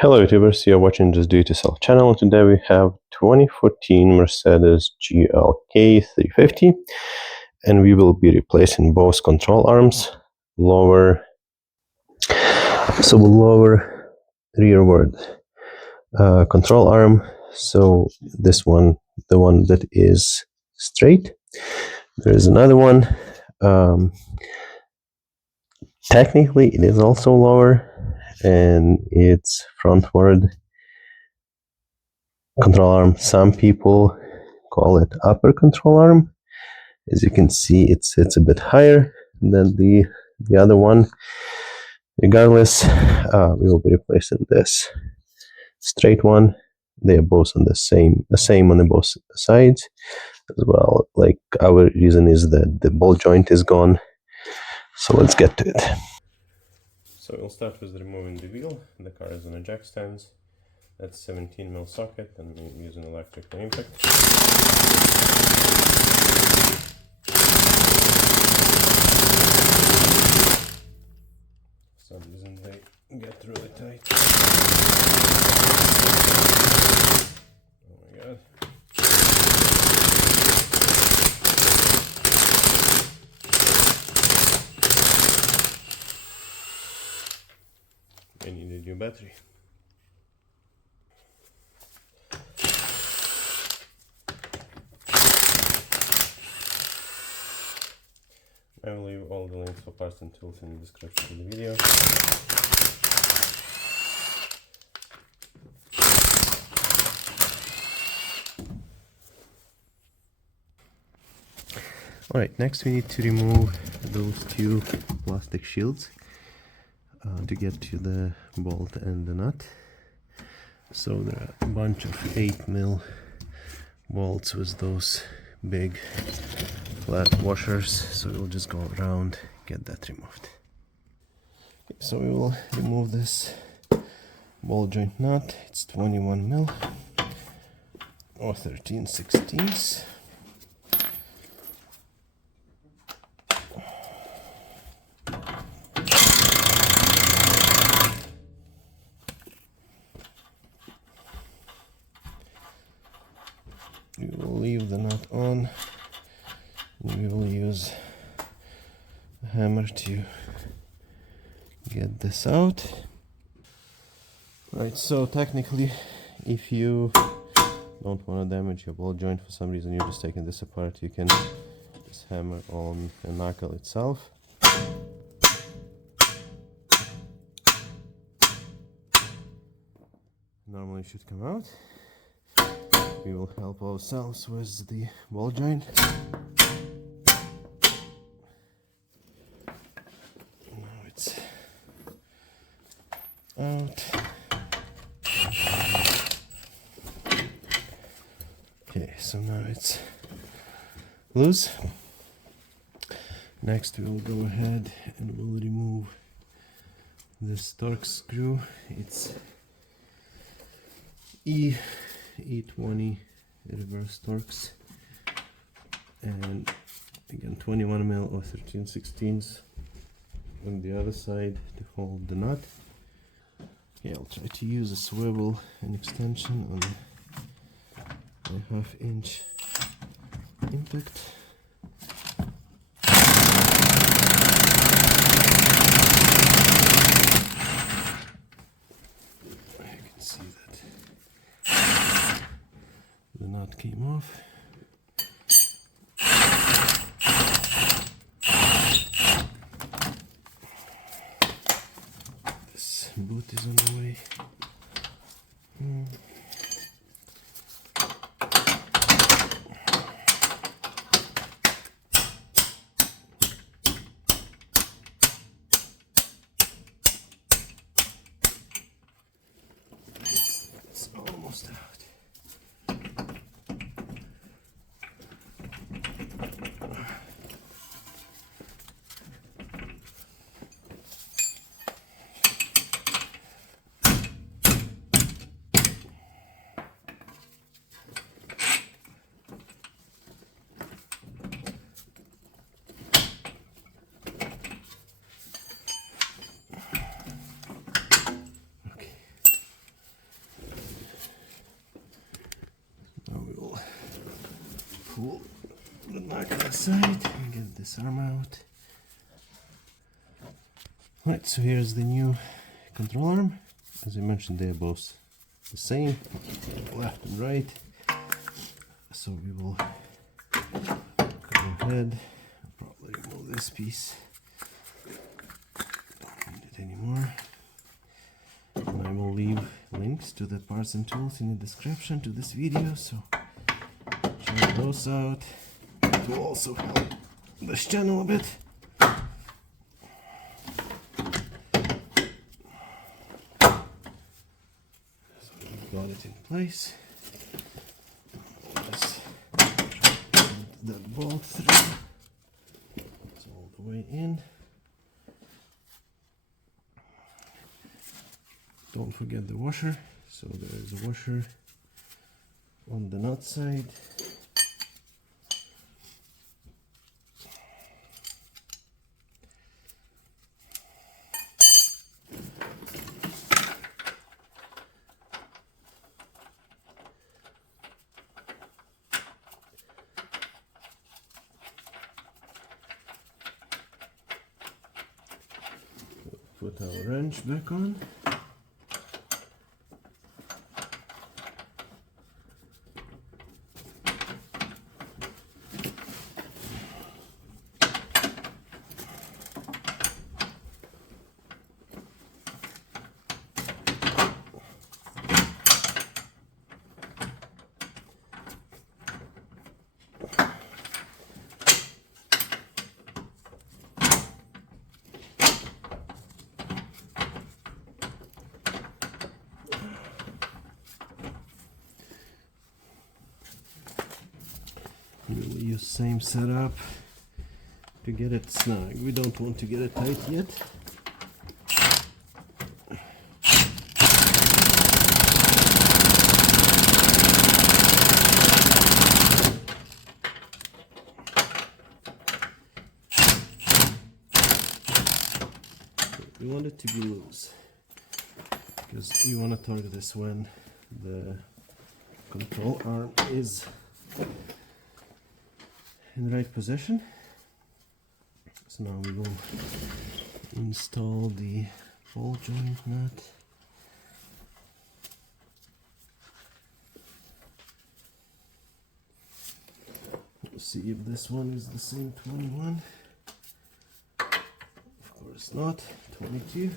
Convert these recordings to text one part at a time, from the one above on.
Hello YouTubers, you're watching Just Do It Yourself channel. Today we have 2014 Mercedes GLK350 and we will be replacing both control arms, lower rearward control arm. So this one, the one that is straight. There is another one. Technically it is also lower and it's frontward control arm. Some people call it upper control arm. As you can see, it's a bit higher than the other one. Regardless, we will be replacing this straight one. They are both on the same on the both sides as well. Like, our reason is that the ball joint is gone. So let's get to it. So we'll start with removing the wheel. The car is on a jack stands. That's 17mm socket, and we're using electrical impact. For some reason they get really tight. Oh my god. I need a new battery. I will leave all the links for parts and tools in the description of the video. Alright, next we need to remove those two plastic shields to get to the bolt and the nut. So there are a bunch of 8mm bolts with those big flat washers, so we'll just go around, get that removed. So we will remove this ball joint nut. It's 21mm or 13/16. We will leave the nut on. We will use a hammer to get this out. Right, so technically, if you don't want to damage your ball joint for some reason, you're just taking this apart, you can just hammer on the knuckle itself. Normally it should come out. We will help ourselves with the ball joint. Now it's out. Okay, so now it's loose. Next we will go ahead and we'll remove this Torx screw. It's E20 reverse Torx, and again 21mm or 13/16 on the other side to hold the nut. Okay, I'll try to use a swivel and extension on a 1/2-inch impact. You can see that the nut came off. This boot is on the way. It's almost out. pull the back aside and get this arm out. Right, so here's the new control arm. As I mentioned, they're both the same, left and right. So we will go ahead and probably remove this piece. Don't need it anymore. And I will leave links to the parts and tools in the description to this video, so check those out. It will also help this channel a bit. So we've got it in place. Just put that bolt through. It's all the way in. Don't forget the washer. So there is a washer on the nut side. Put our wrench back on. We'll use same setup to get it snug. We don't want to get it tight yet. We want it to be loose because we want to torque this when the control arm is in the right position. So now we will install the ball joint nut. We'll see if this one is the same 21. Of course not, 22.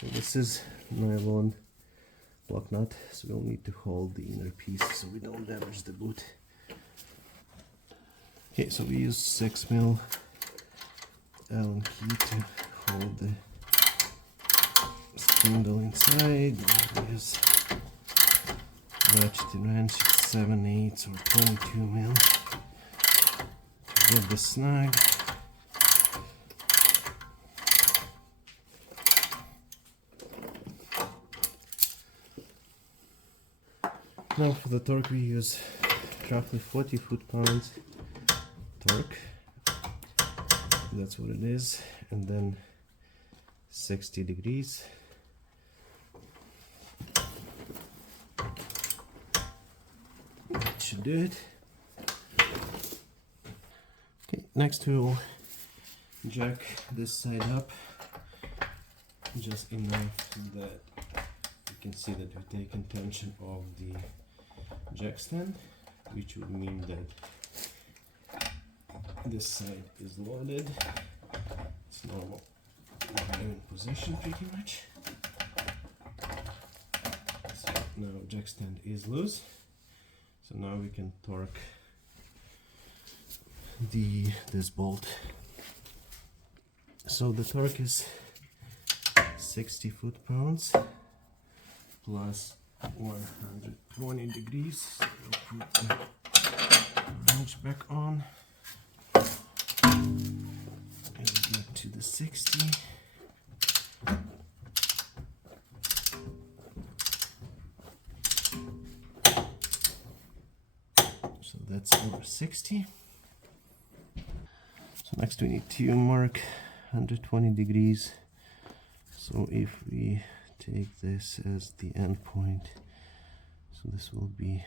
So this is nylon block nut, so we'll need to hold the inner piece so we don't damage the boot. Okay, so we use 6mm Allen key to hold the spindle inside. There's ratchet and wrench 7/8 or 22mm to get the snug. Now for the torque we use roughly 40 foot-pounds torque. That's what it is, and then 60 degrees. That should do it. Okay, next we'll jack this side up just enough that you can see that we've taken tension of the jack stand, which would mean that this side is loaded. It's normal in position pretty much. So now jack stand is loose. So now we can torque this bolt. So the torque is 60 foot-pounds plus 120 degrees. So we'll put the wrench back on and get to the 60. So that's over 60. So next we need to mark 120 degrees So if we take this as the end point, so this will be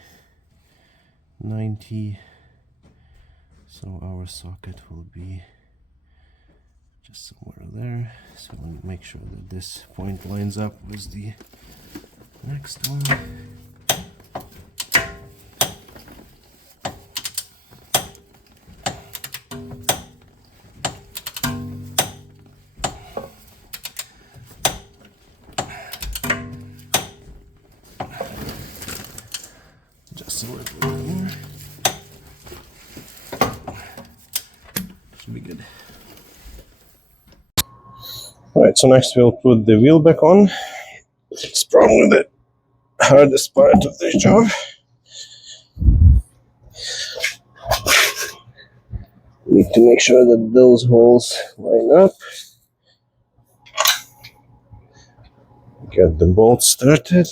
90, so our socket will be just somewhere there. So we'll make sure that this point lines up with the next one. Just a little bit more. Should be good. Alright, so next we'll put the wheel back on. It's probably the hardest part of this job. Need to make sure that those holes line up. Get the bolt started.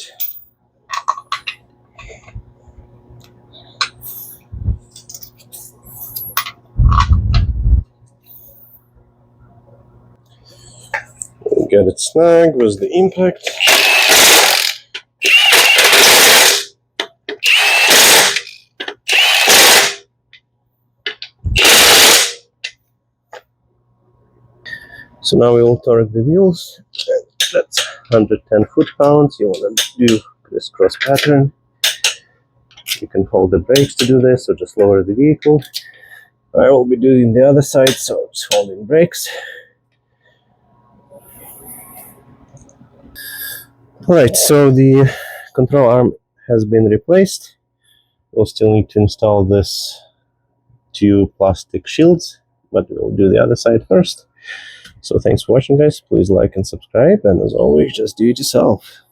Get it snug with the impact. So now we will torque the wheels. That's 110 foot-pounds. You want to do crisscross pattern. You can hold the brakes to do this, or just lower the vehicle. I will be doing the other side, so just holding brakes. Alright, so the control arm has been replaced. We'll still need to install this 2 plastic shields, but we'll do the other side first. So thanks for watching, guys. Please like and subscribe, and as always, just do it yourself.